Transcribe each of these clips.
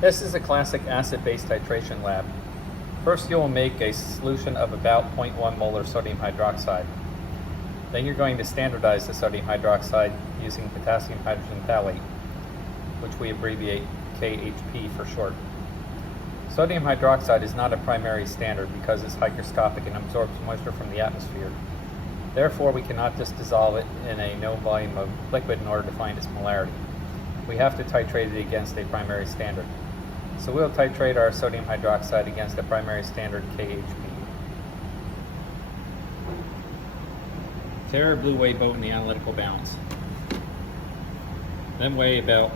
This is a classic acid-base titration lab. First, you will make a solution of about 0.1 molar sodium hydroxide. Then you're going to standardize the sodium hydroxide using potassium hydrogen phthalate, which we abbreviate KHP for short. Sodium hydroxide is not a primary standard because it's hygroscopic and absorbs moisture from the atmosphere. Therefore, we cannot just dissolve it in a known volume of liquid in order to find its molarity. We have to titrate it against a primary standard. So we'll titrate our sodium hydroxide against a primary standard KHP. Tear a blue weigh boat in the analytical balance. Then weigh about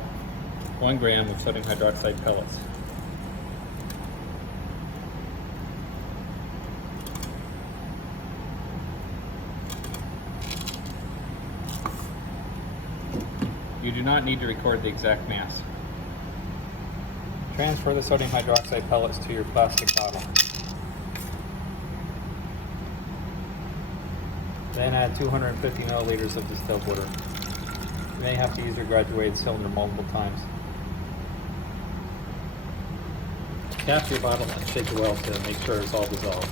1 gram of sodium hydroxide pellets. You do not need to record the exact mass. Transfer the sodium hydroxide pellets to your plastic bottle. Then add 250 milliliters of distilled water. You may have to use your graduated cylinder multiple times. Cap your bottle and shake it well to make sure it's all dissolved.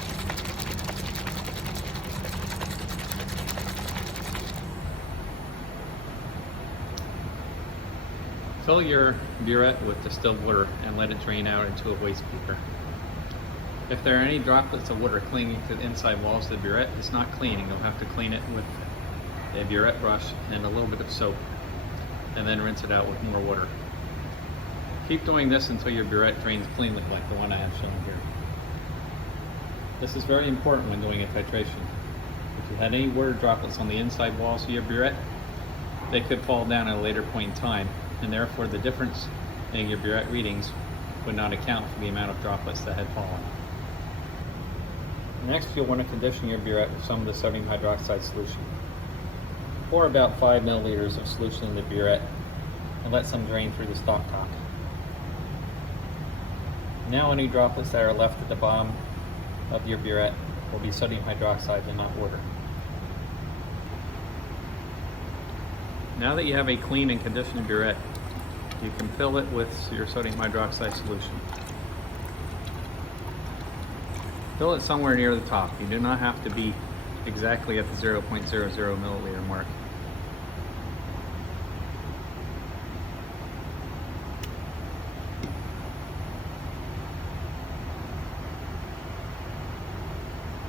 Fill your burette with distilled water and let it drain out into a waste beaker. If there are any droplets of water clinging to the inside walls of the burette, it's not cleaning. You'll have to clean it with a burette brush and a little bit of soap, and then rinse it out with more water. Keep doing this until your burette drains cleanly, like the one I have shown here. This is very important when doing a titration. If you had any water droplets on the inside walls of your burette, they could fall down at a later point in time, and therefore the difference in your burette readings would not account for the amount of droplets that had fallen. Next, you'll want to condition your burette with some of the sodium hydroxide solution. Pour about 5 milliliters of solution in the burette and let some drain through the stopcock. Now any droplets that are left at the bottom of your burette will be sodium hydroxide and not water. Now that you have a clean and conditioned burette, you can fill it with your sodium hydroxide solution. Fill it somewhere near the top. You do not have to be exactly at the 0.00 milliliter mark.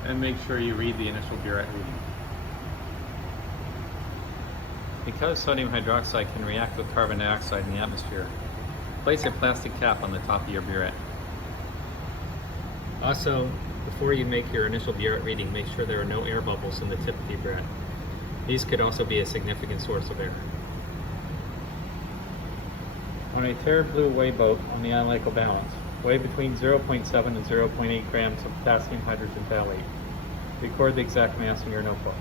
And make sure you read the initial burette reading. Because sodium hydroxide can react with carbon dioxide in the atmosphere, place a plastic cap on the top of your burette. Also, before you make your initial burette reading, make sure there are no air bubbles in the tip of your burette. These could also be a significant source of error. On a tear blue weigh boat on the analytical balance, weigh between 0.7 and 0.8 grams of potassium hydrogen phthalate. Record the exact mass in your notebook.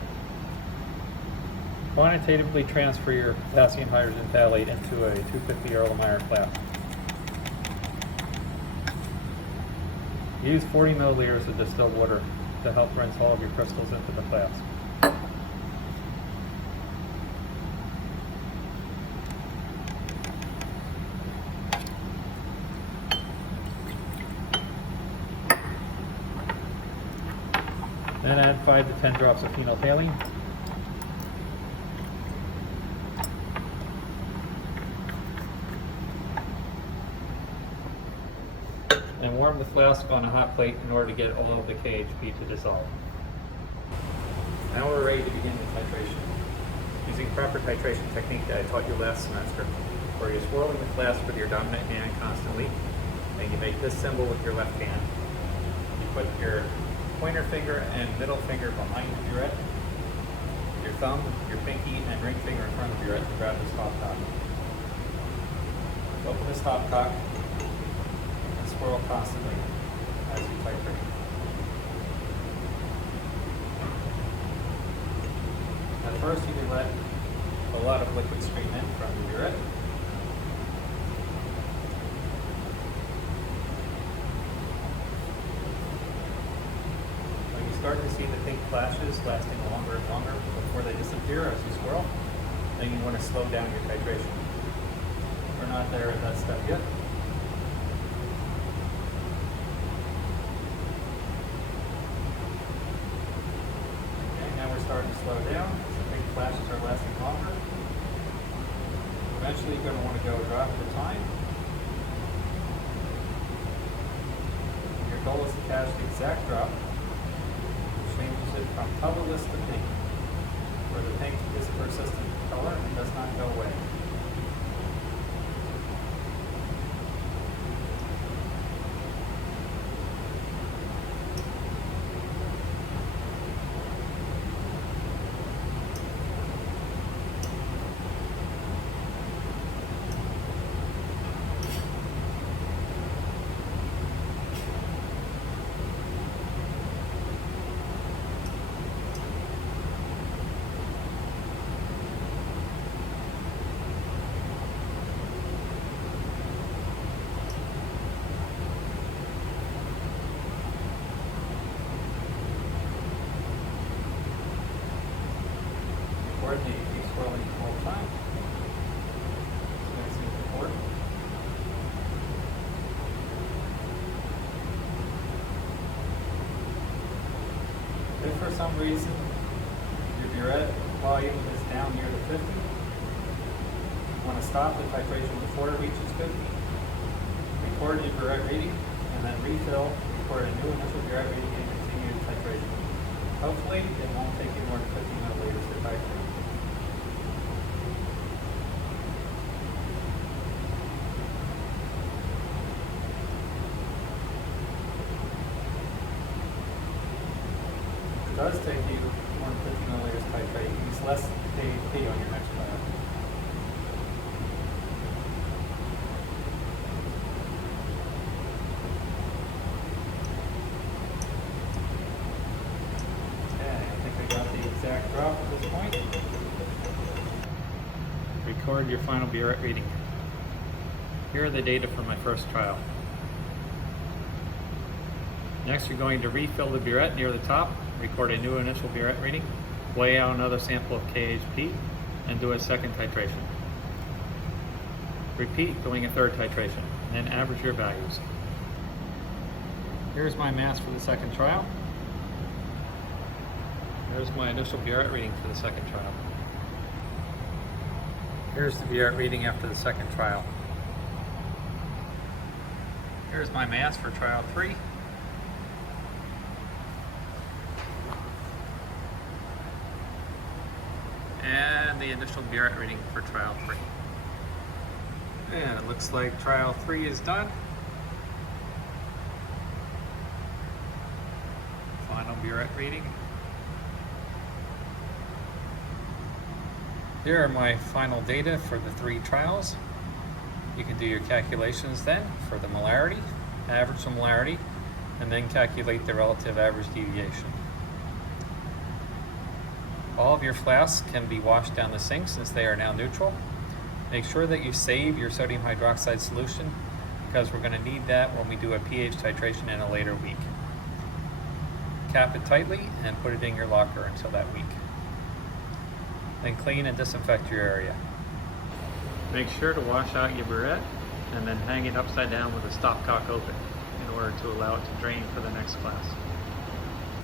Quantitatively transfer your potassium hydrogen phthalate into a 250 Erlenmeyer flask. Use 40 milliliters of distilled water to help rinse all of your crystals into the flask. Then add 5 to 10 drops of phenolphthalein. And warm the flask on a hot plate in order to get all of the KHP to dissolve. Now we're ready to begin the titration. Using proper titration technique that I taught you last semester, where you're swirling the flask with your dominant hand constantly, and you make this symbol with your left hand. You put your pointer finger and middle finger behind the burette, your thumb, your pinky, and ring finger in front of the burette to grab the stopcock. Open the stopcock and swirl constantly as you titrate. At first, you can let a lot of liquid stream in from the burette. When you start to see the pink flashes lasting longer and longer before they disappear as you swirl, then you want to slow down your titration. We're not there at that step yet. slow down, so big flashes are lasting longer. Eventually you're going to want to go a drop at a time. Your goal is to catch the exact drop, which changes it from colorless to pink, where the pink is a persistent color and does not go away. Coordinate, keep swirling the whole time. It's nice and important. If for some reason your burette volume is down near the 50, you want to stop the titration before it reaches 50. Record your burette reading and then refill, record a new initial burette reading and continue the titration. Hopefully it won't take you more than 15 milliliters to titrate. It does take you more than 50 milliliters to titrate. You use less AAP on your next trial. Exact drop at this point. Record your final burette reading. Here are the data from my first trial. Next, you're going to refill the burette near the top, record a new initial burette reading, weigh out another sample of KHP, and do a second titration. Repeat, doing a third titration, and then average your values. Here's my mass for the second trial. Here's my initial burette reading for the second trial. Here's the burette reading after the second trial. Here's my mass for trial 3. And the initial burette reading for trial 3. And it looks like trial 3 is done. Final burette reading. Here are my final data for the 3 trials. You can do your calculations then for the molarity, average the molarity, and then calculate the relative average deviation. All of your flasks can be washed down the sink since they are now neutral. Make sure that you save your sodium hydroxide solution because we're going to need that when we do a pH titration in a later week. Cap it tightly and put it in your locker until that week. Then clean and disinfect your area. Make sure to wash out your burette and then hang it upside down with a stopcock open in order to allow it to drain for the next class.